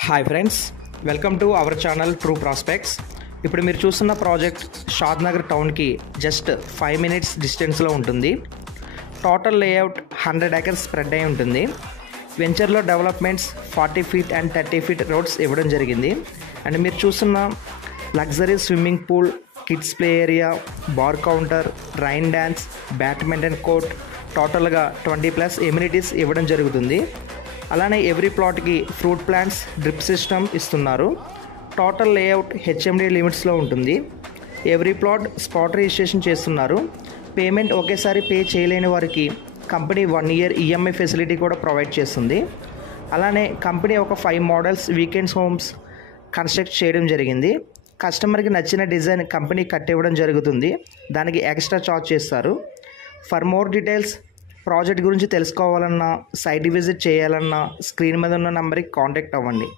Hi friends, welcome to our channel true prospects. ఇప్పుడు మీరు చూస్తున్న ప్రాజెక్ట్ షాద్నగర్ టౌన్కి జస్ట్ 5 మినిట్స్ డిస్టెన్స్లో ఉంటుంది. టోటల్ లేఅవుట్ 100 acres స్ప్రెడ్ అయి ఉంటుంది. వెంచర్లో developments 40 feet and 30 feet roads ఇవ్వడం జరిగింది. అండ్ మీరు చూస్తున్న luxury swimming pool, kids play area, bar counter, rain dance, badminton court, టోటల్గా 20+ ఎమ్యూనిటీస్ ఇవ్వడం జరుగుతుంది. అలానే ఎవ్రీ ప్లాట్కి ఫ్రూట్ ప్లాంట్స్, డ్రిప్ సిస్టమ్ ఇస్తున్నారు. టోటల్ లేఅవుట్ హెచ్ఎండి లిమిట్స్లో ఉంటుంది. ఎవ్రీ ప్లాట్ స్పాట్ రిజిస్ట్రేషన్ చేస్తున్నారు. పేమెంట్ ఒకేసారి పే చేయలేని వారికి కంపెనీ 1 year ఈఎంఐ ఫెసిలిటీ కూడా ప్రొవైడ్ చేస్తుంది. అలానే కంపెనీ ఒక 5 models వీకెండ్స్ హోమ్స్ కన్స్ట్రక్ట్ చేయడం జరిగింది. కస్టమర్కి నచ్చిన డిజైన్ కంపెనీ కట్టివ్వడం జరుగుతుంది. దానికి ఎక్స్ట్రా ఛార్జ్ చేస్తారు. ఫర్ మోర్ డీటెయిల్స్, ప్రాజెక్ట్ గురించి తెలుసుకోవాలన్నా, సైట్ విజిట్ చేయాలన్నా స్క్రీన్ మీద ఉన్న నెంబర్కి కాంటాక్ట్ అవ్వండి.